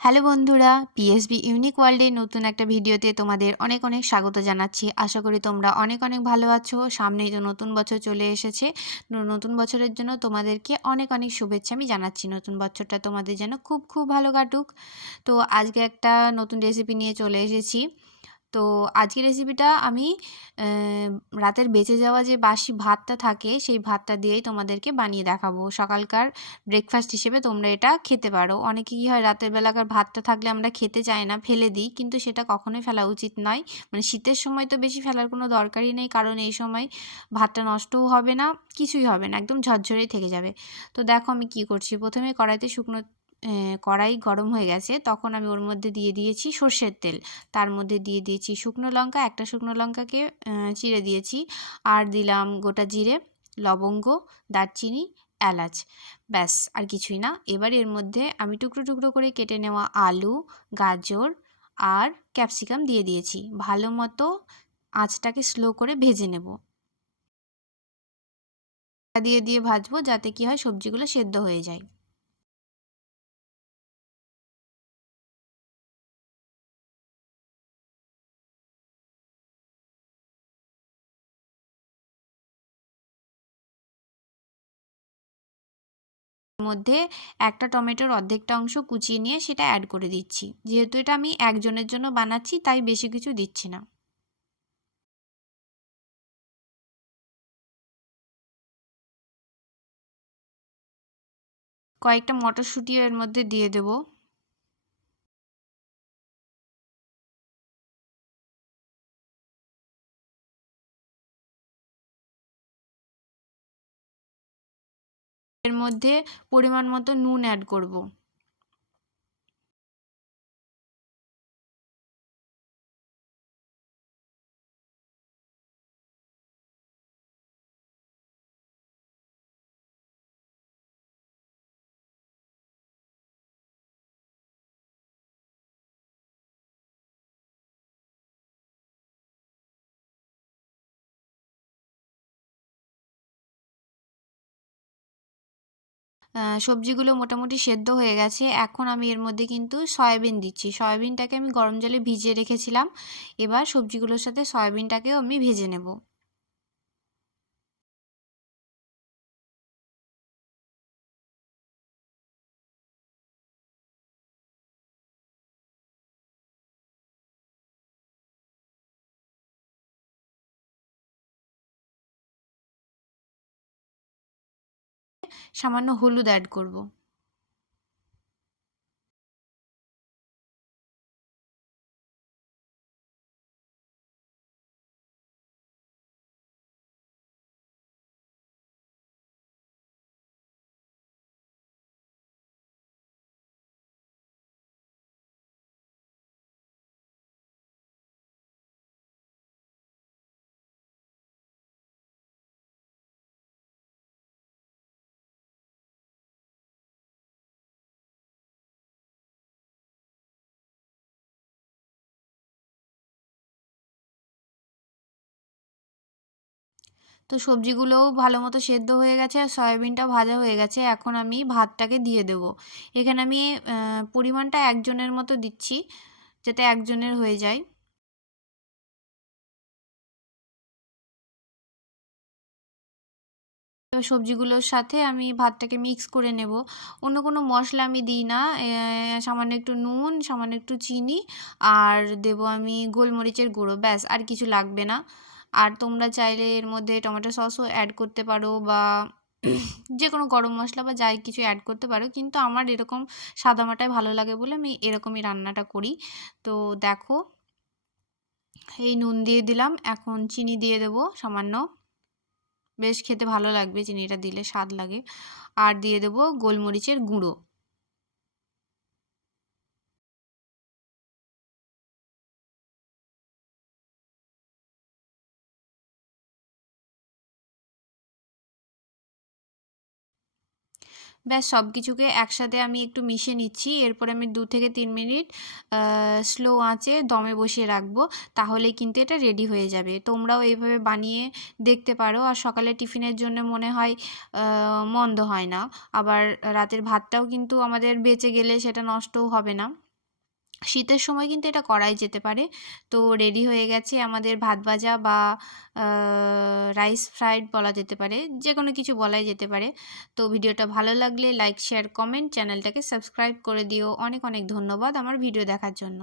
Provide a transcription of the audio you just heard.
Hello বন্ধুরা PSB unique ওয়ার্ল্ডে নতুন একটা ভিডিওতে তোমাদের অনেক অনেক স্বাগত জানাচ্ছি। আশা করি তোমরা অনেক অনেক ভালো আছো। সামনেই তো নতুন বছর চলে এসেছে নতুন বছরের জন্য তোমাদেরকে অনেক অনেক শুভেচ্ছা আমি জানাচ্ছি। নতুন বছরটা তোমাদের যেন খুব খুব ভালো কাটুক। তো আজকে একটা নতুন রেসিপি নিয়ে চলে এসেছি। তো আজকের রেসিপিটা আমি রাতের বেঁচে যাওয়া যে বাসি ভাতটা থাকে, সেই ভাতটা দিয়েই তোমাদেরকে বানিয়ে দেখাবো। সকালকার ব্রেকফাস্ট হিসেবে তোমরা এটা খেতে পারো। অনেকে কী হয়, রাতের বেলাকার ভাতটা থাকলে আমরা খেতে চাই না, ফেলে দিই, কিন্তু সেটা কখনোই ফেলা উচিত নয়। মানে শীতের সময় তো বেশি ফেলার কোনো দরকারই নেই, কারণ এই সময় ভাতটা নষ্টও হবে না, কিছুই হবে না, একদম ঝরঝরেই থেকে যাবে। তো দেখো আমি কি করছি। প্রথমে কড়াইতে শুকনো কড়াই গরম হয়ে গেছে, তখন আমি ওর মধ্যে দিয়ে দিয়েছি সর্ষের তেল। তার মধ্যে দিয়ে দিয়েছি শুকনো লঙ্কা, একটা শুকনো লঙ্কাকে চিড়ে দিয়েছি। আর দিলাম গোটা জিরে, লবঙ্গ, দারচিনি, এলাচ। ব্যাস, আর কিছুই না। এবার এর মধ্যে আমি টুকরো টুকরো করে কেটে নেওয়া আলু, গাজর আর ক্যাপসিকাম দিয়ে দিয়েছি। ভালো মতো আঁচটাকে স্লো করে ভেজে নেব। দিয়ে দিয়ে ভাজবো যাতে কি হয় সবজিগুলো সেদ্ধ হয়ে যায়। মধ্যে একটা টমেটোর অর্ধেকটা অংশ কুচিয়ে নিয়ে সেটা অ্যাড করে দিচ্ছি। যেহেতু এটা আমি একজনের জন্য বানাচ্ছি, তাই বেশি কিছু দিচ্ছি না। কয়েকটা মটরশুঁটিও এর মধ্যে দিয়ে দেবো। এর মধ্যে পরিমাণ মতো নুন অ্যাড করব। সবজিগুলো মোটামুটি সেদ্ধ হয়ে গেছে। এখন আমি এর মধ্যে কিন্তু সয়াবিন দিচ্ছি। সয়াবিনটাকে আমি গরম জলে ভিজিয়ে রেখেছিলাম। এবার সবজিগুলোর সাথে সয়াবিনটাকেও আমি ভেজে নেব। সামান্য হলুদ অ্যাড করব। তো সবজিগুলোও ভালো মতো সেদ্ধ হয়ে গেছে আর সয়াবিনটা ভাজা হয়ে গেছে। এখন আমি ভাতটাকে দিয়ে দেবো। এখানে আমি পরিমাণটা একজনের মতো দিচ্ছি যাতে একজনের হয়ে যায়। সবজিগুলোর সাথে আমি ভাতটাকে মিক্স করে নেব। অন্য কোনো মশলা আমি দিই না সামান্য একটু নুন, সামান্য একটু চিনি আর দেব আমি গোলমরিচের গুঁড়ো, ব্যাস, আর কিছু লাগবে না। আর তোমরা চাইলে এর মধ্যে টমেটো সসও অ্যাড করতে পারো বা যে কোনো গরম মশলা বা যাই কিছু অ্যাড করতে পারো। কিন্তু আমার এরকম সাদামাটাই ভালো লাগে বলে আমি এরকমই রান্নাটা করি। তো দেখো, এই নুন দিয়ে দিলাম। এখন চিনি দিয়ে দেবো সামান্য। বেশ খেতে ভালো লাগবে চিনিটা দিলে, স্বাদ লাগে। আর দিয়ে দেবো গোলমরিচের গুঁড়ো। ব্যাস সব কিছুকে একসাথে আমি একটু মিশিয়ে নিচ্ছি। এরপর আমি দু থেকে তিন মিনিট স্লো আঁচে দমে বসিয়ে রাখব, তাহলে কিন্তু এটা রেডি হয়ে যাবে। তোমরাও এইভাবে বানিয়ে দেখতে পারো। আর সকালে টিফিনের জন্য মনে হয় মন্দ হয় না। আবার রাতের ভাতটাও কিন্তু আমাদের বেঁচে গেলে সেটা নষ্টও হবে না। শীতের সময় কিন্তু এটা করাই যেতে পারে। তো রেডি হয়ে গেছে আমাদের ভাত ভাজা বা রাইস ফ্রাইড বলা যেতে পারে যে কোনো কিছু বলাই যেতে পারে। তো ভিডিওটা ভালো লাগলে লাইক শেয়ার কমেন্ট চ্যানেলটাকে সাবস্ক্রাইব করে দিও। অনেক অনেক ধন্যবাদ আমার ভিডিও দেখার জন্য।